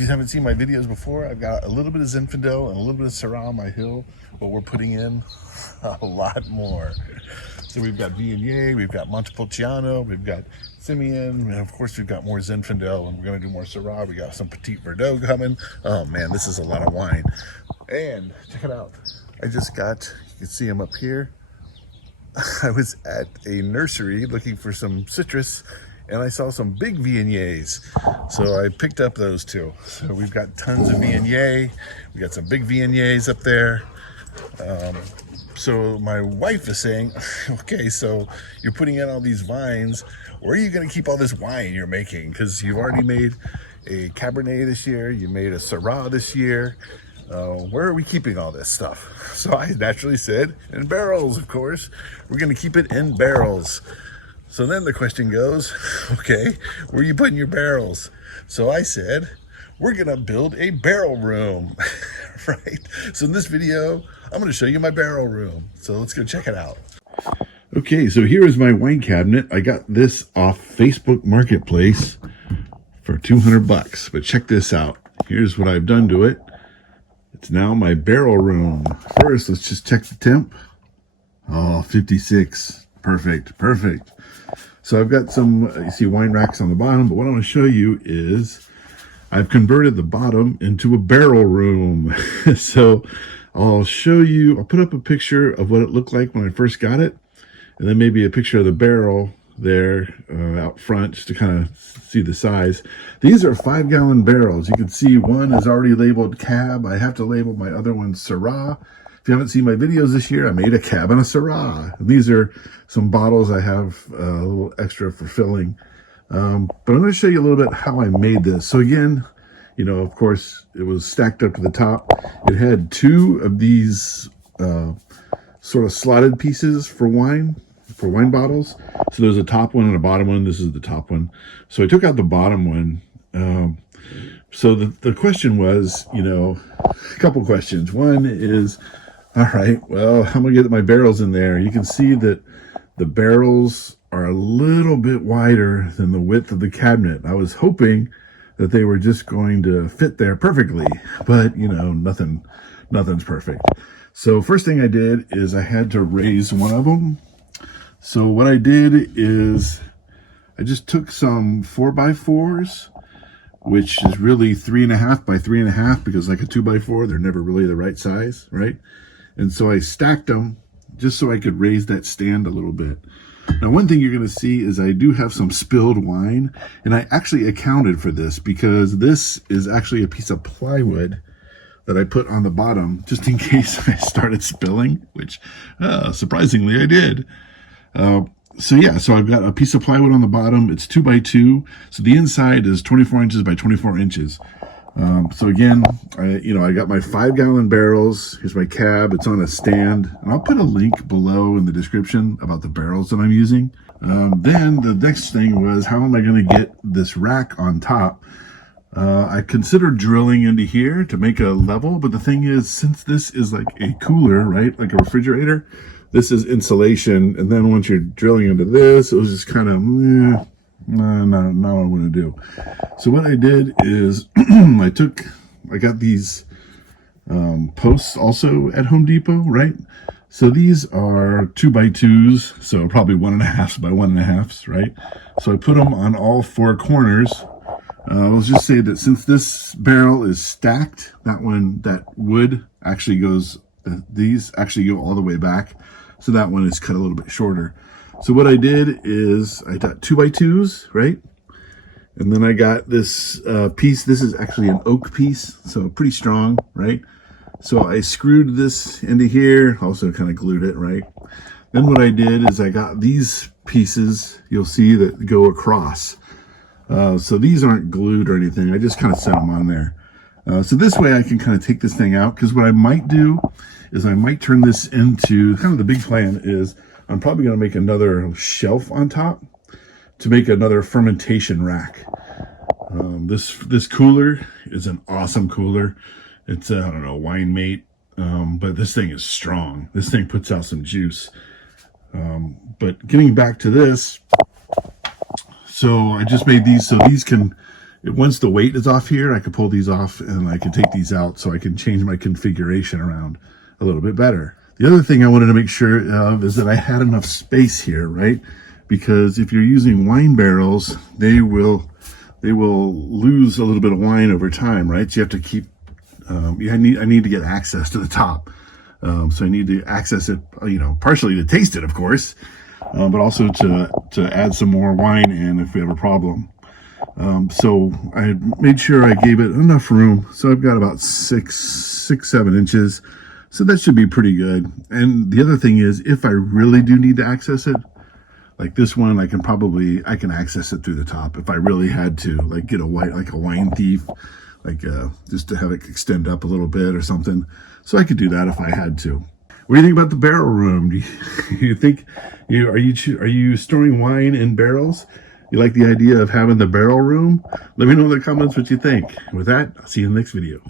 If you haven't seen my videos before, I've got a little bit of Zinfandel and a little bit of Syrah on my hill, but we're putting in a lot more. So we've got Viognier, we've got Montepulciano, we've got Simeon, and of course we've got more Zinfandel, and we're going to do more Syrah. We got some Petit Verdot coming. Oh man, this is a lot of wine. And check it out. I just got, you can see them up here. I was at a nursery looking for some citrus, and I saw some big Viogniers. So I picked up those two. So we've got tons of Viognier. We got some big Viogniers up there. So my wife is saying, okay, so you're putting in all these vines. Where are you going to keep all this wine you're making? Because you've already made a Cabernet this year. You made a Syrah this year. Where are we keeping all this stuff? So I naturally said, in barrels, of course. We're going to keep it in barrels. So then the question goes, okay, where are you putting your barrels? So I said, we're going to build a barrel room, right? So in this video, I'm going to show you my barrel room. So let's go check it out. Okay, so here is my wine cabinet. I got this off Facebook Marketplace for 200 bucks. But check this out. Here's what I've done to it. It's now my barrel room. First, let's just check the temp. Oh, 56. Perfect, perfect. So I've got some, you see wine racks on the bottom, but what I want to show you is I've converted the bottom into a barrel room. So I'll show you, I'll put up a picture of what it looked like when I first got it, and then maybe a picture of the barrel there out front just to kind of see the size. These are 5-gallon barrels. You can see one is already labeled Cab. I have to label my other one Syrah. If you haven't seen my videos this year, I made a Cab and a Syrah. And these are some bottles I have a little extra for filling. But I'm going to show you a little bit how I made this. So again, you know, of course, it was stacked up to the top. It had 2 of these sort of slotted pieces for wine bottles. So there's a top one and a bottom one. This is the top one. So I took out the bottom one. So the question was, you know, a couple questions. One is, all right, well, how am I going to get my barrels in there? You can see that the barrels are a little bit wider than the width of the cabinet. I was hoping that they were just going to fit there perfectly, but you know, nothing's perfect. So first thing I did is I had to raise one of them. So what I did is I just took some 4x4s, which is really 3.5 by 3.5, because like a 2x4, they're never really the right size, right? And so I stacked them just so I could raise that stand a little bit. Now, one thing you're going to see is I do have some spilled wine, and I actually accounted for this because this is actually a piece of plywood that I put on the bottom just in case I started spilling, which surprisingly I did. So yeah, so I've got a piece of plywood on the bottom. It's 2x2. So the inside is 24 inches by 24 inches. So again, I got my 5-gallon barrels. Here's my Cab. It's on a stand, and I'll put a link below in the description about the barrels that I'm using. Then the next thing was, how am I going to get this rack on top? I considered drilling into here to make a level, but the thing is, since this is like a cooler, right, like a refrigerator, this is insulation, and then once you're drilling into this, it was just kind of, not what I want to do. So what I did is I got these posts also at Home Depot, right? So these are 2x2s, so probably 1.5 by 1.5s, right? So I put them on all 4 corners. Let's just say that since this barrel is stacked, that wood actually goes, these actually go all the way back. So that one is cut a little bit shorter. So what I did is I got 2x2s, right? And then I got this piece. This is actually an oak piece, so pretty strong, right? So I screwed this into here, also kind of glued it, right? Then what I did is I got these pieces, you'll see, that go across. So these aren't glued or anything. I just kind of set them on there. So this way I can kind of take this thing out, because what I might do is I might turn this into, kind of the big plan is I'm probably going to make another shelf on top to make another fermentation rack. This cooler is an awesome cooler. It's I don't know, Wine Mate, but this thing is strong. This thing puts out some juice. But getting back to this, so I just made these so these can once the weight is off here, I can pull these off and I can take these out so I can change my configuration around a little bit better. The other thing I wanted to make sure of is that I had enough space here, right? Because if you're using wine barrels, they will lose a little bit of wine over time, right? So you have to keep, I need to get access to the top. So I need to access it, partially to taste it, of course, but also to add some more wine in if we have a problem. So I made sure I gave it enough room. So I've got about 7 inches. So that should be pretty good. And the other thing is, if I really do need to access it, like this one, I can access it through the top if I really had to, like get a wine thief, just to have it extend up a little bit or something. So I could do that if I had to. What do you think about the barrel room? Do you think are you storing wine in barrels? You like the idea of having the barrel room? Let me know in the comments what you think. With that, I'll see you in the next video.